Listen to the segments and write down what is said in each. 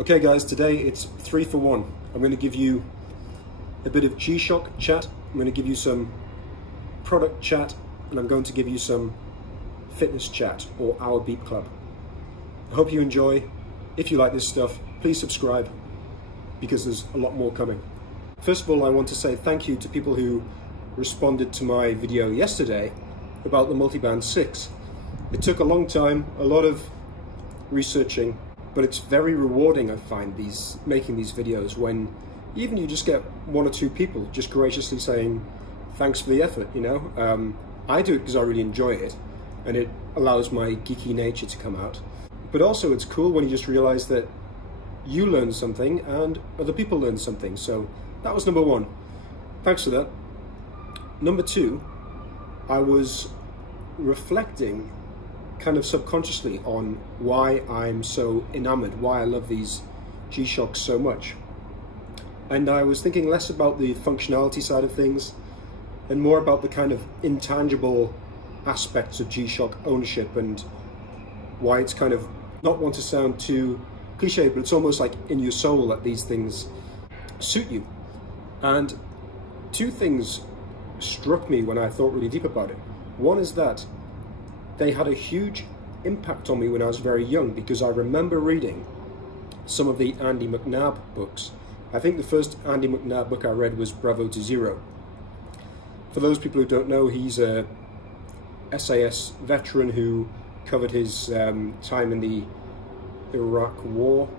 Okay guys, today it's 3 for 1. I'm going to give you a bit of GShock chat, I'm going to give you some product chat, and I'm going to give you some fitness chat, or our Beep Club. I hope you enjoy. If you like this stuff, please subscribe, because there's a lot more coming. First of all, I want to say thank you to people who responded to my video yesterday about the Multiband 6. It took a long time, a lot of researching, but it's very rewarding, I find, making these videos, when even you just get one or two people just graciously saying thanks for the effort, you know. I do it because I really enjoy it, and it allows my geeky nature to come out. But also it's cool when you just realize that you learn something and other people learn something. So that was number one. Thanks for that. Number two, I was reflecting kind of subconsciously on why I'm so enamored, why I love these G-Shocks so much. And I was thinking less about the functionality side of things and more about the kind of intangible aspects of G-Shock ownership, and why it's kind of, not want to sound too cliche, but it's almost like in your soul that these things suit you. And two things struck me when I thought really deep about it. One is that they had a huge impact on me when I was very young, because I remember reading some of the Andy McNabb books. I think the first Andy McNabb book I read was Bravo to Zero. For those people who don't know, he's a SAS veteran who covered his time in the Iraq War.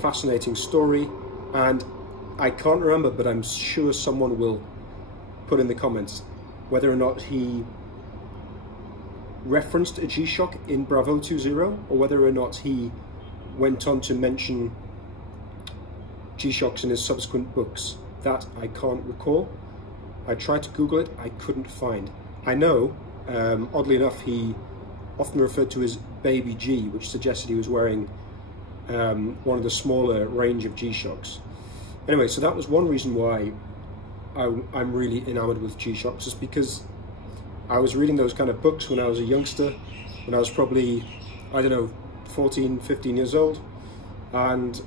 Fascinating story, and I can't remember, but I'm sure someone will put in the comments whether or not he referenced a G-Shock in Bravo 20, or whether or not he went on to mention G-Shocks in his subsequent books. That I can't recall. I tried to Google it, I couldn't find. I know, oddly enough, he often referred to his baby G, which suggested he was wearing one of the smaller range of G-Shocks. Anyway, so that was one reason why I'm really enamored with G-Shocks, is because I was reading those kind of books when I was a youngster, when I was probably, I don't know, 14, 15 years old, and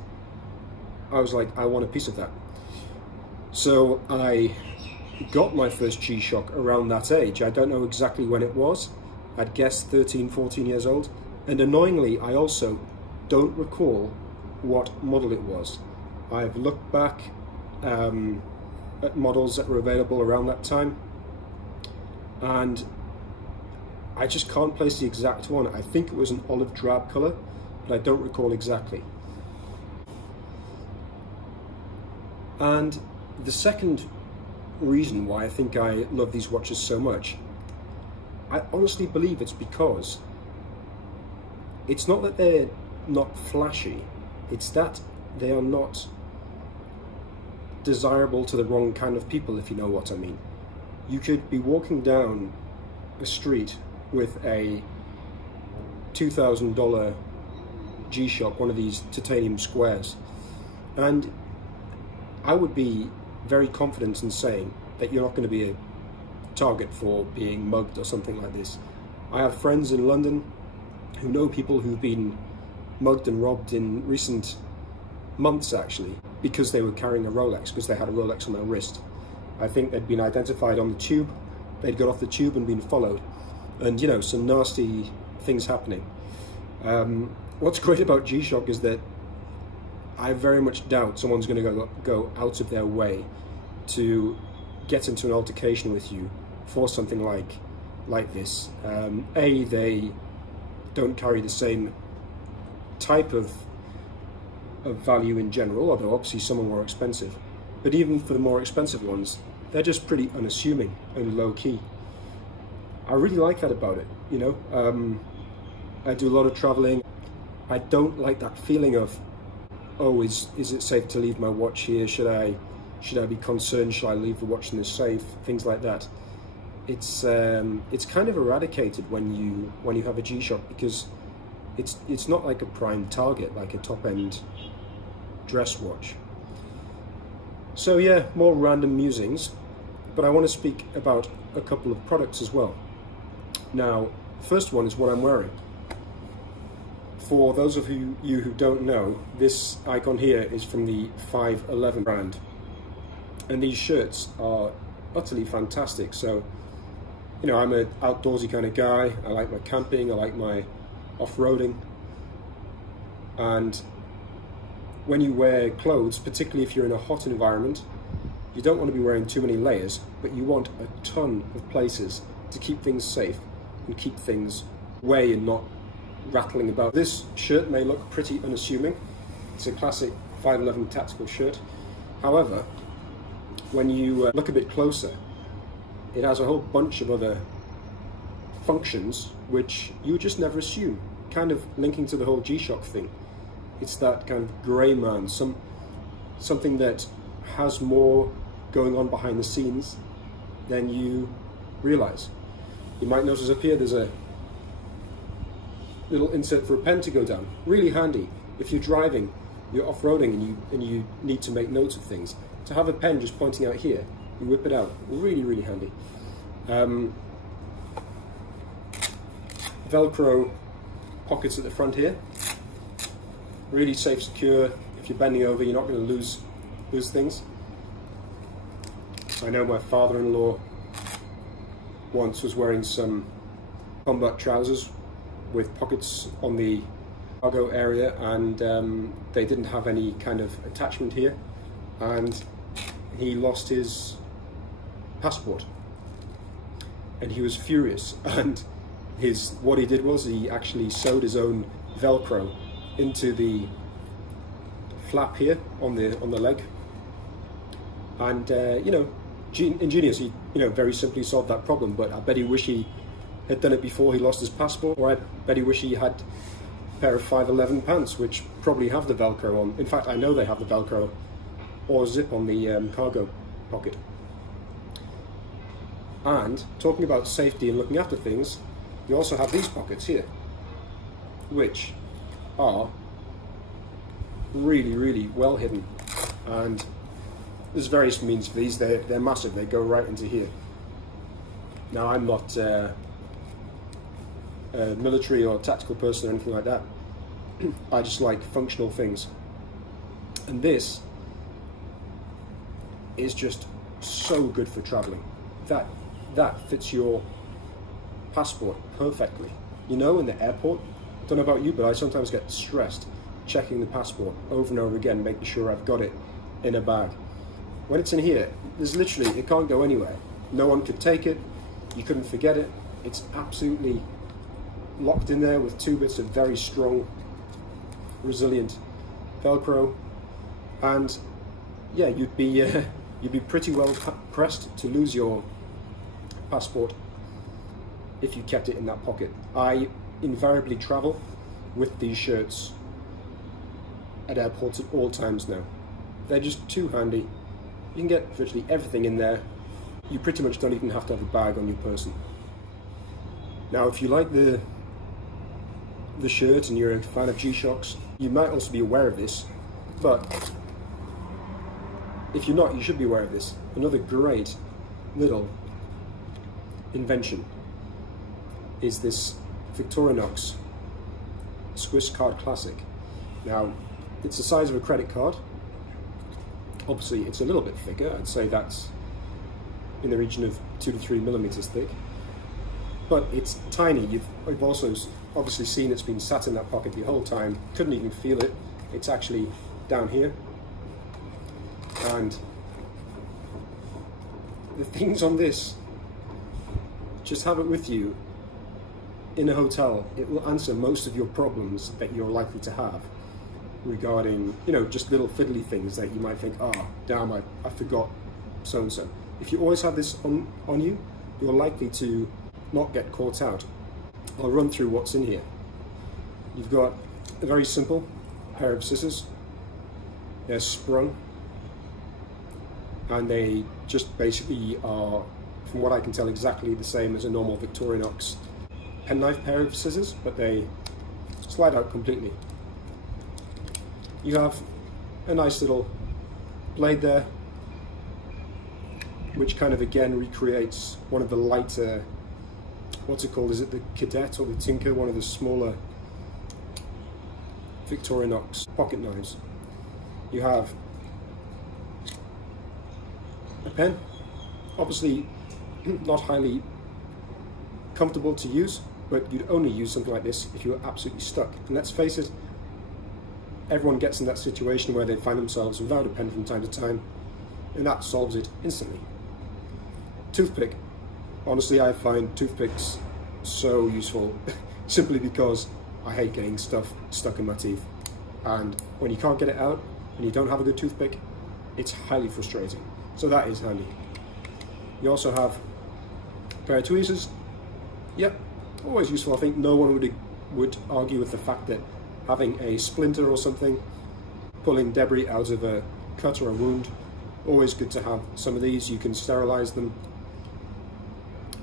I was like, I want a piece of that. So I got my first G-Shock around that age. I don't know exactly when it was. I'd guess 13, 14 years old. And annoyingly, I also don't recall what model it was. I've looked back at models that were available around that time, and I just can't place the exact one. I think it was an olive drab color, but I don't recall exactly. And the second reason why I think I love these watches so much, I honestly believe it's because it's not that they're not flashy, it's that they are not desirable to the wrong kind of people, if you know what I mean. You could be walking down the street with a $2,000 G-Shock, one of these titanium squares, and I would be very confident in saying that you're not going to be a target for being mugged or something like this. I have friends in London who know people who've been mugged and robbed in recent months, actually, because they were carrying a Rolex, because they had a Rolex on their wrist. I think they'd been identified on the tube, they'd got off the tube and been followed, and you know, some nasty things happening. What's great about G-Shock is that I very much doubt someone's going to go out of their way to get into an altercation with you for something like this. A, they don't carry the same type of value in general, although obviously some are more expensive. But even for the more expensive ones, they're just pretty unassuming and low-key. I really like that about it, you know. I do a lot of traveling. I don't like that feeling of, oh, is it safe to leave my watch here? Should I be concerned? Should I leave the watch in the safe? Things like that. It's kind of eradicated when you have a G-Shock, because it's not like a prime target, like a top-end dress watch. So yeah, more random musings, but I want to speak about a couple of products as well. Now, first one is what I'm wearing. For those of you who don't know, this icon here is from the 511 brand. And these shirts are utterly fantastic. So, you know, I'm an outdoorsy kind of guy. I like my camping, I like my off-roading. And when you wear clothes, particularly if you're in a hot environment, you don't want to be wearing too many layers, but you want a ton of places to keep things safe and keep things away and not rattling about. This shirt may look pretty unassuming. It's a classic 511 tactical shirt. However, when you look a bit closer, it has a whole bunch of other functions which you would just never assume, kind of linking to the whole GShock thing. It's that kind of grey man, something that has more going on behind the scenes than you realise. You might notice up here there's a little insert for a pen to go down. Really handy if you're driving, you're off-roading and you need to make notes of things. To have a pen just pointing out here, you whip it out. Really, really handy. Velcro pockets at the front here. Really safe, secure. If you're bending over, you're not going to lose things. I know my father-in-law once was wearing some combat trousers with pockets on the cargo area, and they didn't have any kind of attachment here, and he lost his passport, and he was furious. And what he did was he actually sewed his own Velcro into the flap here on the leg, and you know, ingenious. He, you know, very simply solved that problem. But I bet he wish he had done it before he lost his passport, or I bet he wish he had a pair of 511 pants, which probably have the Velcro on. In fact, I know they have the Velcro or zip on the cargo pocket. And talking about safety and looking after things, you also have these pockets here, which are really, really well hidden. And there's various means for these. They're massive. They go right into here. Now, I'm not a military or tactical person or anything like that. I just like functional things. And this is just so good for traveling. That fits your passport perfectly. You know, in the airport, I don't know about you, but I sometimes get stressed checking the passport over and over again, making sure I've got it in a bag. When it's in here, there's literally, it can't go anywhere. No one could take it, you couldn't forget it. It's absolutely locked in there with 2 bits of very strong, resilient Velcro. And yeah, you'd be pretty well pressed to lose your passport if you kept it in that pocket. I invariably travel with these shirts at airports at all times now. They're just too handy. You can get virtually everything in there. You pretty much don't even have to have a bag on your person. Now, if you like the shirt and you're a fan of GShocks, you might also be aware of this, but if you're not, you should be aware of this. Another great little invention is this Victorinox SwissCard Classic. Now, it's the size of a credit card. Obviously, it's a little bit thicker. I'd say that's in the region of 2 to 3 millimeters thick. But it's tiny. You've also obviously seen it's been sat in that pocket the whole time. Couldn't even feel it. It's actually down here. And the things on this, just have it with you in a hotel. It will answer most of your problems that you're likely to have regarding, you know, just little fiddly things that you might think, oh, damn, I forgot so-and-so. If you always have this on you, you're likely to not get caught out. I'll run through what's in here. You've got a very simple pair of scissors. They're sprung, and they just basically are, from what I can tell, exactly the same as a normal Victorinox penknife pair of scissors, but they slide out completely. You have a nice little blade there, which kind of again recreates one of the lighter, what's it called? Is it the Cadet or the Tinker? One of the smaller Victorinox pocket knives. You have a pen, obviously not highly comfortable to use, but you'd only use something like this if you were absolutely stuck. And let's face it, everyone gets in that situation where they find themselves without a pen from time to time, and that solves it instantly. Toothpick. Honestly, I find toothpicks so useful simply because I hate getting stuff stuck in my teeth. And when you can't get it out and you don't have a good toothpick, it's highly frustrating. So that is handy. You also have a pair of tweezers. Yep, always useful. I think no one would argue with the fact that having a splinter or something, pulling debris out of a cut or a wound, always good to have some of these. You can sterilize them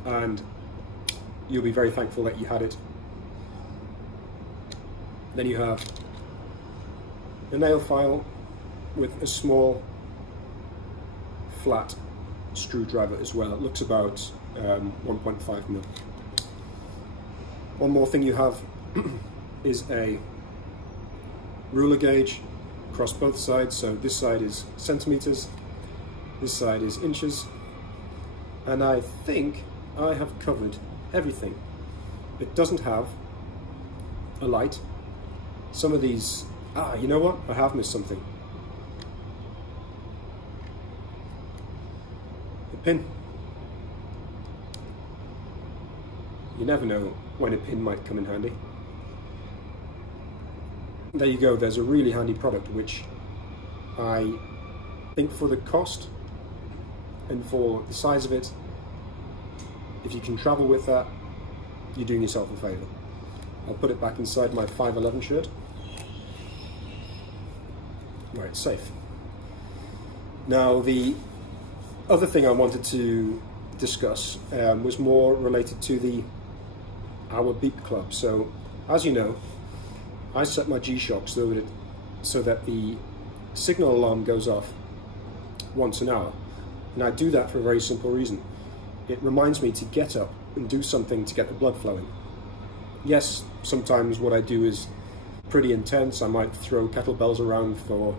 and you'll be very thankful that you had it. Then you have a nail file with a small flat screwdriver as well. It looks about 1.5 mil. One more thing you have is a ruler gauge across both sides. So this side is centimeters, this side is inches, and I think I have covered everything. It doesn't have a light. Some of these, you know what? I have missed something. The pin. You never know when a pin might come in handy. There you go, there's a really handy product which I think for the cost and for the size of it, if you can travel with that, you're doing yourself a favour. I'll put it back inside my 511 shirt, where it's safe. Now, the other thing I wanted to discuss was more related to our beep club. So, as you know, I set my GShock so that the signal alarm goes off once an hour. And I do that for a very simple reason. It reminds me to get up and do something to get the blood flowing. Yes, sometimes what I do is pretty intense. I might throw kettlebells around for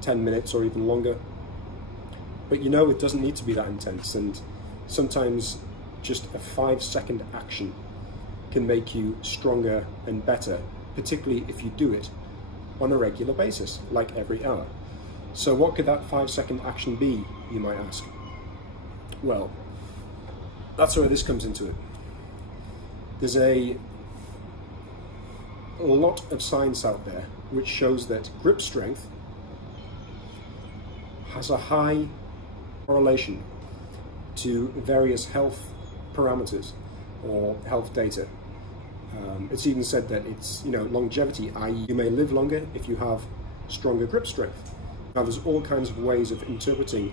10 minutes or even longer. But you know, it doesn't need to be that intense, and sometimes just a 5-second action can make you stronger and better, particularly if you do it on a regular basis, like every hour. So what could that 5-second action be, you might ask? Well, that's where this comes into it. There's a lot of science out there which shows that grip strength has a high correlation to various health parameters or health data. It's even said that it's, longevity, i.e. you may live longer if you have stronger grip strength. Now, there's all kinds of ways of interpreting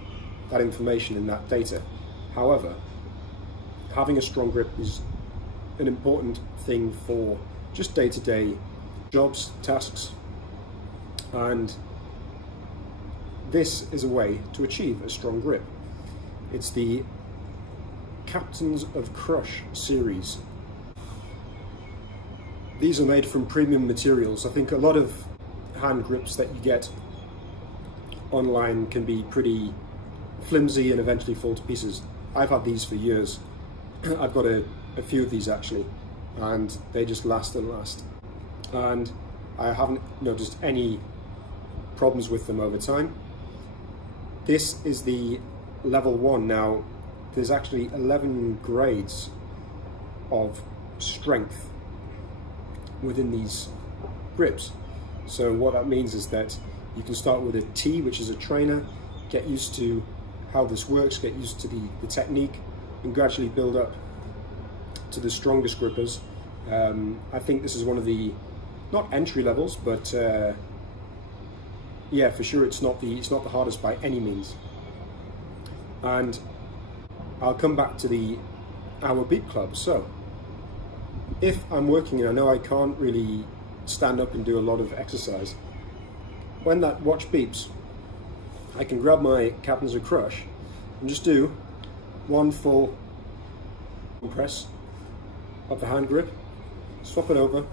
that information in that data. However, having a strong grip is an important thing for just day-to-day jobs, tasks, and this is a way to achieve a strong grip. It's the Captains of Crush series. These are made from premium materials. I think a lot of hand grips that you get online can be pretty flimsy and eventually fall to pieces. I've had these for years. I've got a few of these actually, and they just last and last. And I haven't noticed any problems with them over time. This is the level 1. Now, there's actually 11 grades of strength within these grips. So what that means is that you can start with a T, which is a trainer, get used to how this works, get used to the technique, and gradually build up to the strongest grippers. I think this is one of the, not entry levels, but yeah, for sure it's not the hardest by any means. And I'll come back to our beep club. So if I'm working and I know I can't really stand up and do a lot of exercise, when that watch beeps, I can grab my Captains of Crush and just do one full compress of the hand grip, swap it over,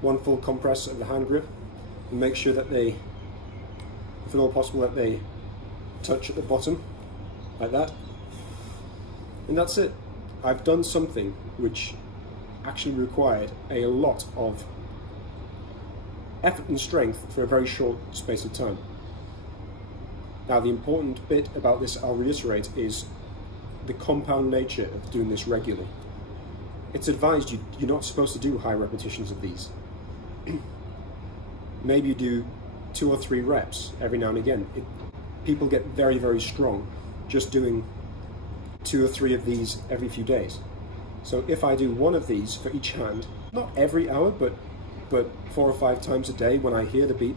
one full compress of the hand grip, and make sure that they, if at all possible, that they touch at the bottom, like that. And that's it. I've done something which actually required a lot of effort and strength for a very short space of time. Now, the important bit about this, I'll reiterate, is the compound nature of doing this regularly. It's advised you're not supposed to do high repetitions of these. Maybe you do 2 or 3 reps every now and again. People get very, very strong just doing 2 or 3 of these every few days. So if I do 1 of these for each hand, not every hour, but 4 or 5 times a day when I hear the beep,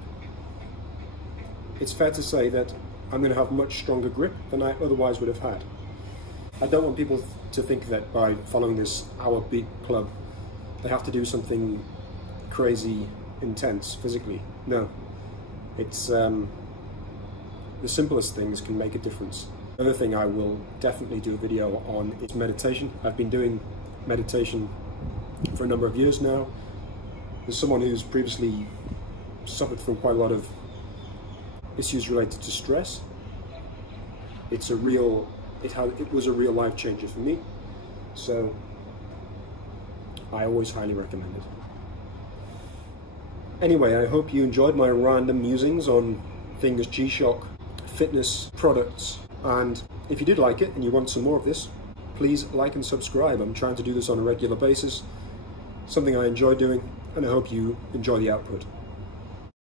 it's fair to say that I'm going to have much stronger grip than I otherwise would have had. I don't want people to think that by following this hour beep club, they have to do something crazy intense physically. No, it's the simplest things can make a difference. Another thing I will definitely do a video on is meditation. I've been doing meditation for a number of years now. As someone who's previously suffered from quite a lot of issues related to stress, it was a real life changer for me. So I always highly recommend it. Anyway, I hope you enjoyed my random musings on things GShock, fitness products, and if you did like it and you want some more of this, please like and subscribe. I'm trying to do this on a regular basis, something I enjoy doing, and I hope you enjoy the output.